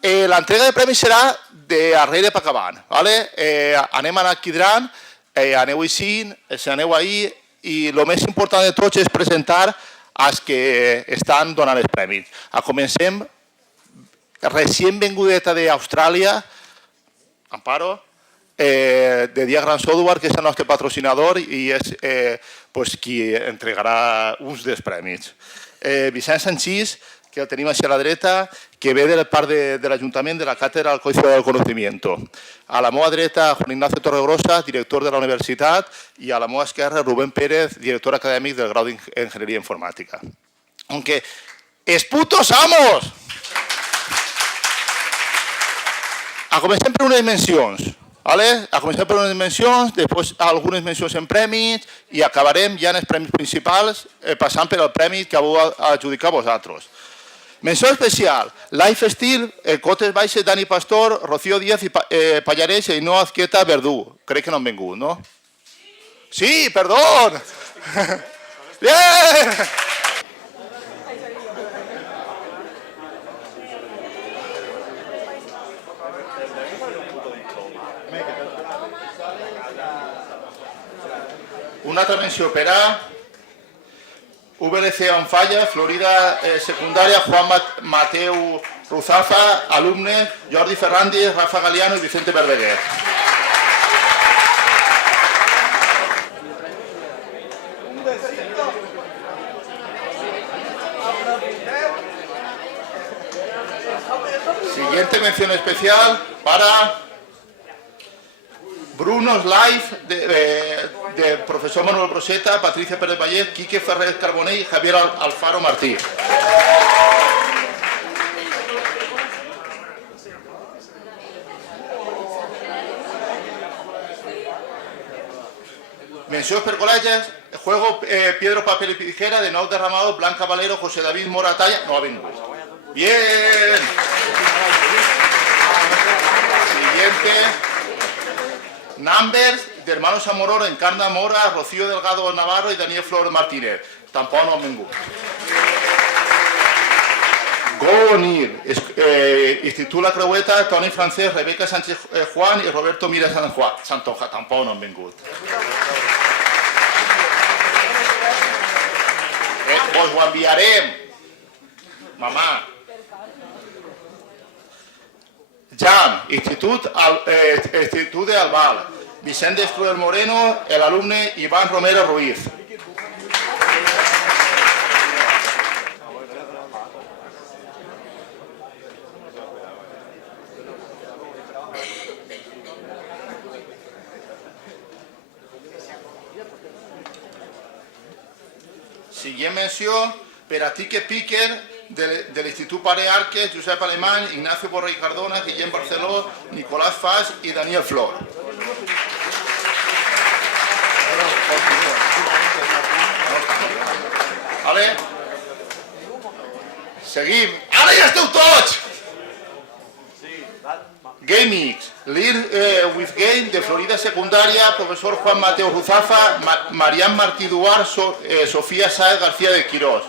L'entrega de premis serà darrere per acabant. Anem a anar quidrant, aneu així, si aneu ahir, i el més important de tots és presentar els que estan donant els premis. Comencem, recient vengudeta d'Austràlia, Amparo, de Diagram Software, que és el nostre patrocinador i és qui entregarà uns dels premis. Vicent Sanchís, que el tenim així a la dreta, que ve de part de l'Ajuntament de la Càtedra del Código del Conocimiento. A la meva dreta, Juan Ignacio Torregrosa, director de la universitat, i a la meva esquerra, Rubén Pérez, director acadèmic del grau d'Enginyeria Informàtica. Aunque, ¡es putos amos! Comencem per unes mencions. Comencem per unes mencions, després algunes mencions en premis i acabarem ja en els premis principals passant per el premi que vau adjudicar vosaltres. Menció especial, Life Style, Cotes Baixes, Dani Pastor, Rocío Díaz i Pallarès i Ainhoa Azqueta Verdú. Crec que no han vingut, no? Sí, perdó! Bien! Una altra menció per a VLC on Falla, Florida Secundària, Juan Mateu Ruzafa, alumne Jordi Ferrandis, Rafa Galiano i Vicente Verdeguer. Siguiente mención especial para Bruno's Life, de profesor Manuel Broseta, Patricia Pérez Vallet, Quique Ferrer Carbonell y Javier Alfaro Martí. Mencions per col·legis, juego Piedra, Papel y Tijera, de Nou Derramado, Blanca Valero, José David Moratalla, no ha venido. Bien. Siguiente. Numbers, de Hermanos Amororo, Encarna Mora, Rocío Delgado Navarro y Daniel Flores Martínez. Tampoc no han vingut. Go Onir, Institut La Creueta, Toni Francesc, Rebeca Sánchez Juan i Roberto Mira Santoja. Tampoc no han vingut. Vos ho enviarem. Mamà. Jam, Institut de Albal, Vicente Estruel Moreno, el alumne Iván Romero Ruiz. Siguiente menció per a Tique Piquer, de l'Institut Pare Arques, Josep Alemany, Ignacio Borrell Cardona, Guillem Barceló, Nicolás Fas i Daniel Flor. Seguim. Ara ja esteu tots! GameX, Lead with Game, de Florida Secundària, professor Juan Mateo Ruzafa, Marián Martí Duart, Sofía Sáez García de Quirós.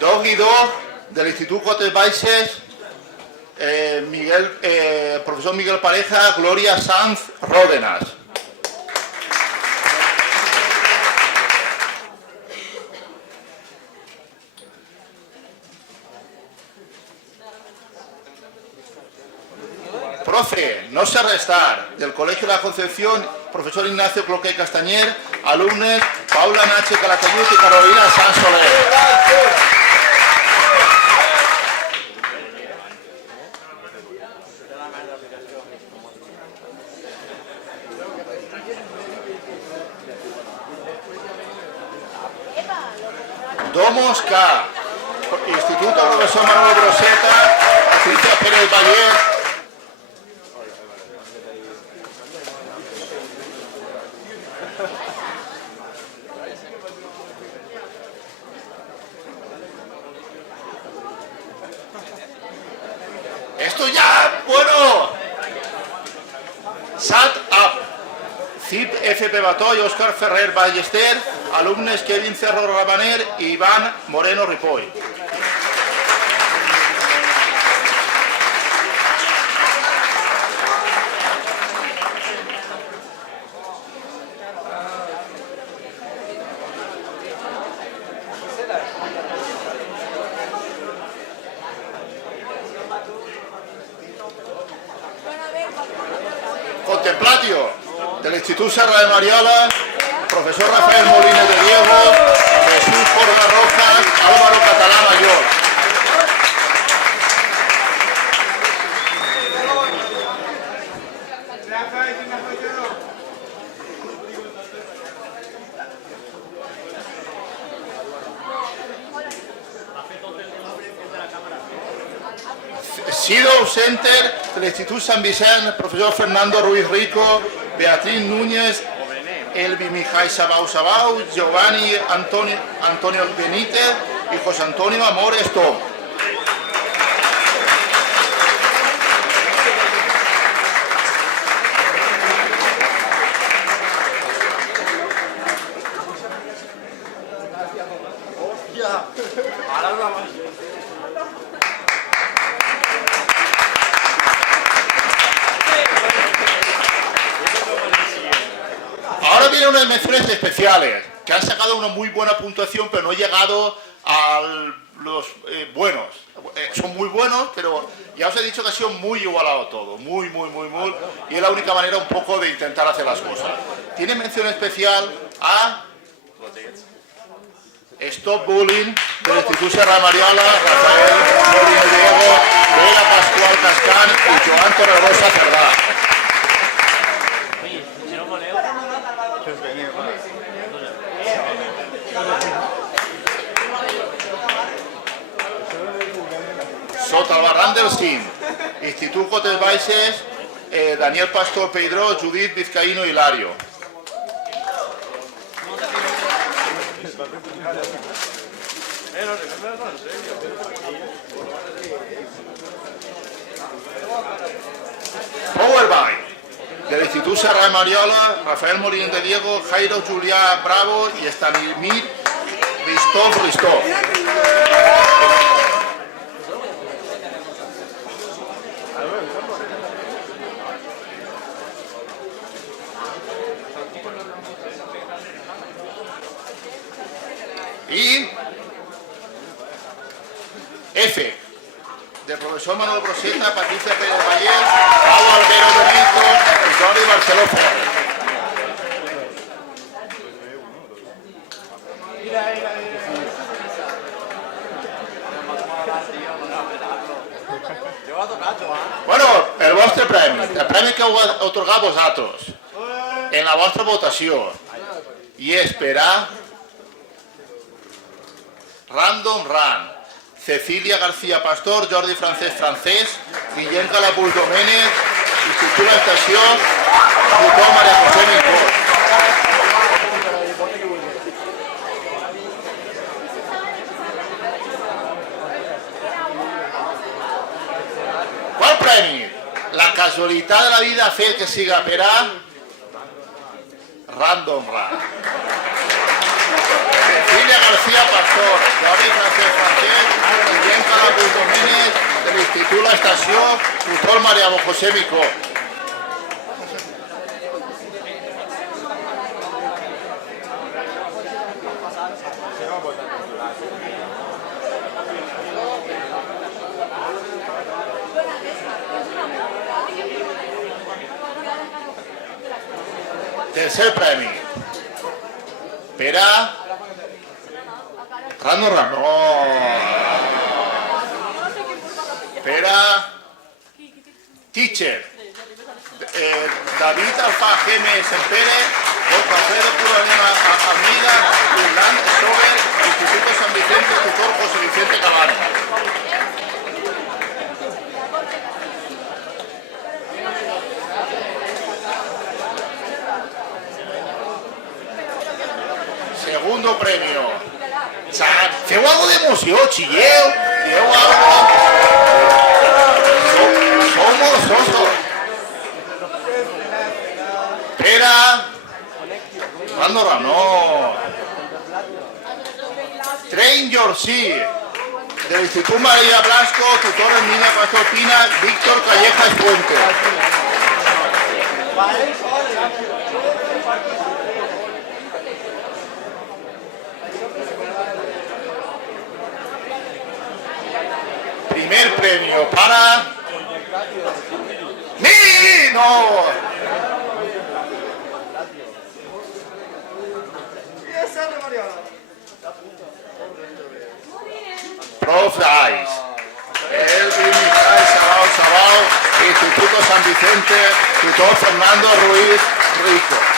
Dog i Dog, de l'Institut Cotes Baixes, professor Miguel Pareja, Gloria Sanz Ródenas. Profe, no sé restar, del Colegio La Concepción, profesor Ignacio Cloqué Castañer, alumnes Paula Nache Calatayud y Carolina Sanz Soler. Domos K, Instituto Profesor Manuel Broseta, Patricia Pérez Vallet. FP Batoll, Òscar Ferrer Ballester, alumnes Kevin Cerro Rabaner i Ivan Moreno Ripoll. Contemplatio del Instituto Serra de Mariola, profesor Rafael Molines de Diego, Jesús Jorge Rojas, Álvaro Catalá Mayor. Sido Center del Instituto San Vicente, profesor Fernando Ruiz Rico, Beatriz Núñez, Elvi Mijay Sabau Sabau, Giovanni Antonio Benítez y José Antonio Amores Tom. Ahora vienen unas menciones especiales, que han sacado una muy buena puntuación, pero no he llegado a los buenos. Son muy buenos, pero ya os he dicho que ha sido muy igualado todo, muy, y es la única manera un poco de intentar hacer las cosas. Tiene mención especial a Stop Bullying del Instituto Serra de Mariola, Rafael Molines Diego, Vega Pascual Cascán y Joan Torregrosa Cerdà. Sota el barran del Cim, Institut Cotes Baixes, Daniel Pastor Peidró, Judit Vizcaíno Hilario. Powerbank del Instituto Serra de Mariola, Rafael Molines de Diego, Jairo Julià Bravo y Stanimir Ristov. Y F del profesor Manuel Broseta, Patricia Pérez Vallés, Pau Albero Benito y Jordi Barceló. Bueno, el vostre premi, el premi que heu otorgat vosaltres en la vostra votació, i és per a Random Run, Cecilia García Pastor, Jordi Francés, Guillem Calapús Domènech, Institut Estació, Tutor Maria José Micó. Qual premi? La casualitat de la vida ha fet que siga per a Random Run. Cecilia García Pastor, Jordi Francés, Guillem Calapús Domènech, de l'Institut L'Estació, Tutor Maria José Micó. Tercer premi per a Random Run, no, per a Teacher, David Alfa Gémez Sempere, Jorge Alfredo Curanema Almeida, Irland Sober, Instituto San Vicente, Tutor José Vicente Cabana. Segundo premio. Feu algo d'emoció, xilleu, dieu algo. Somos osos. Per a Andorra, no. Train Your Sea, del Instituto María Blasco, tutor en línea Pastotina, Víctor Callejas Puente. Primer premio para... ¡Sí! ¡No! Prof. Ice. El Mijael Sabao, Instituto San Vicente, tutor Fernando Ruiz Rico.